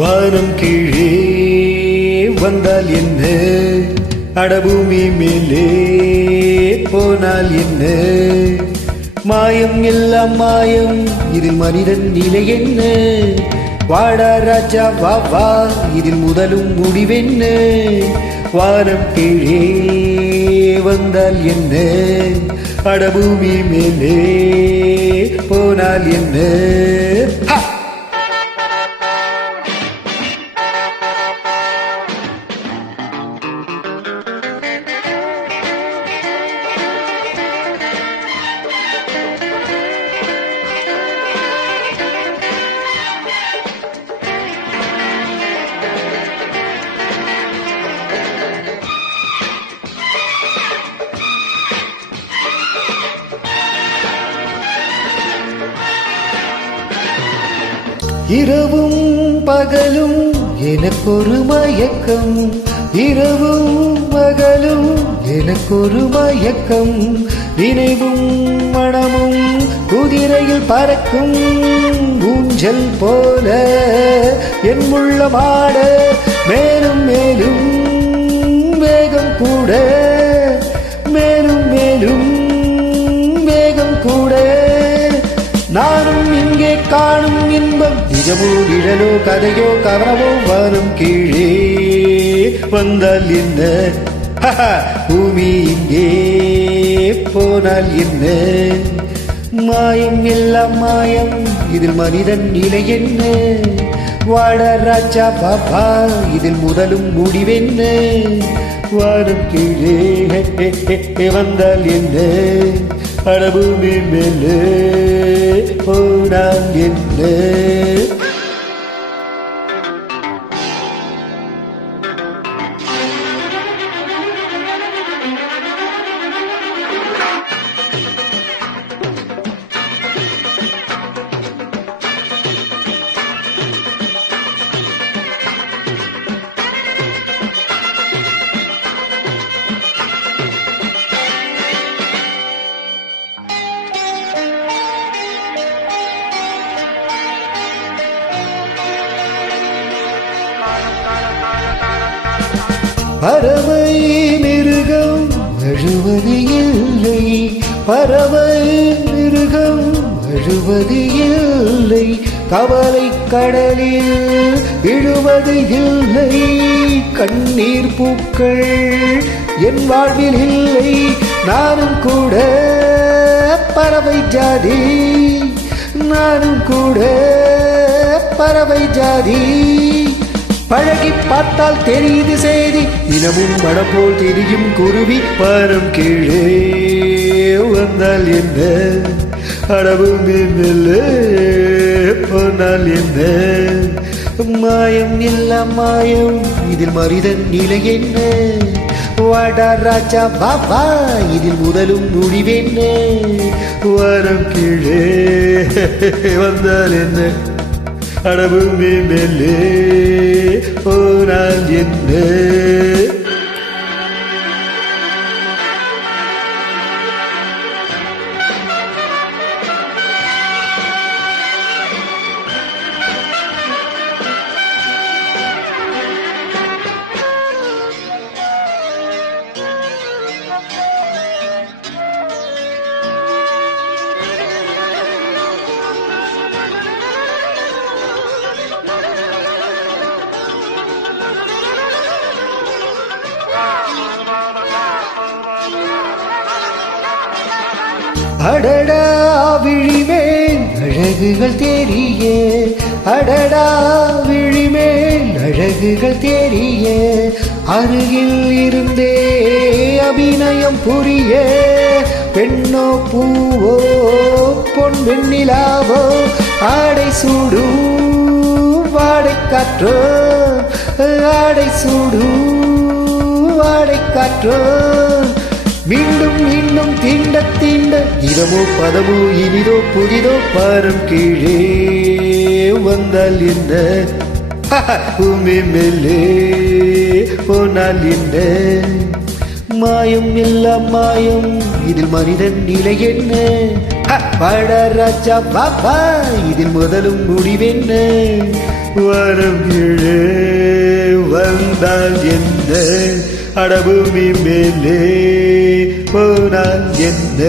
வானம் கீழே வந்தால் என்ன, அடபூமி மேலே போனால் என்ன, மாயம் எல்லாம் மாயம், இதில் மனிதன் நிலை என்ன, வாடா ராஜா வா வா, இதில் முதலும் முடிவென்ன, வானம் கீழே வந்தால் என்ன, அடபூமி மேலே போனால் என்ன. இரவும் பகலும் எனக்கொரு மயக்கம், இரவும் பகலும் எனக்கொரு மயக்கம், நினைவும் மனமும் குதிரையில் பறக்கும் ஊஞ்சல் போல என் உள்ளமாட, மேலும் மேலும் வேகம் கூட, மேலும் மேலும் வேகம் கூட, நானும் இங்கே காணும் இன்பம் நிஜமோ நிழலோ கதையோ கவனமோ, வானம் கீழே வந்தால் என்ன, பூமி இங்கே போனால் என்ன, மாயம் எல்லாம் மாயம், இதில் மனிதன் நிலை என்ன, வாட ராஜா பாப்பா, இதில் முதலும் முடிவென்ன, வானம் கீழே வந்தால் என்ன, அடபூமி மேலே போனால் என்ன. பறவை மிருகம் அழுவது இல்லை, பறவை மிருகம் அழுவது இல்லை, கவலை கடலில் விழுவது இல்லை, கண்ணீர் பூக்கள் என் வாழ்வில் இல்லை, நானும் கூட பறவை ஜாதி, நானும் கூட பறவை ஜாதி, பழகி பார்த்தால் தெரியுது செய்தி, தினமும் மடம் போல் திரியும் குருவி, வானம் கீழே வந்தால் என்ன, அடபூமி மேலே போனால் என்ன, மாயம் எல்லாம் மாயம், இதில் மனிதன் நிலை என்ன, வாடா ராஜா பாபா, இதில் முதலும் முடிவென்ன, வானம் கீழே வந்தால் என்ன, அடபூமி மேலே போனால் என்ன. அடடா விழிமேல் அழகுகள் தெரிய, அடடா விழிமேல் அழகுகள் தெரிய, அருகில் இருந்தே அபிநயம் புரிய, பெண்ணோ பூவோ பொன் வெண்ணிலாவோ, ஆடை சூடும் வாடை காற்றோ, ஆடை சூடும் வாடை காற்றோ, மீண்டும் மீண்டும் தீண்ட தீண்ட, இதமோ பதமோ இனிதோ புதிதோ, வானம் கீழே வந்தால் என்ன, பூமி மேலே போனால் என்ன, மாயம் எல்லாம் மாயம், இதில் மனிதன் நிலை என்ன, வாடா ராஜா பாபா, இதில் முதலும் முடிவென்ன, வரம் கீழே வந்தால் என்ன, அடபூமி மேலே போனால் என்ன.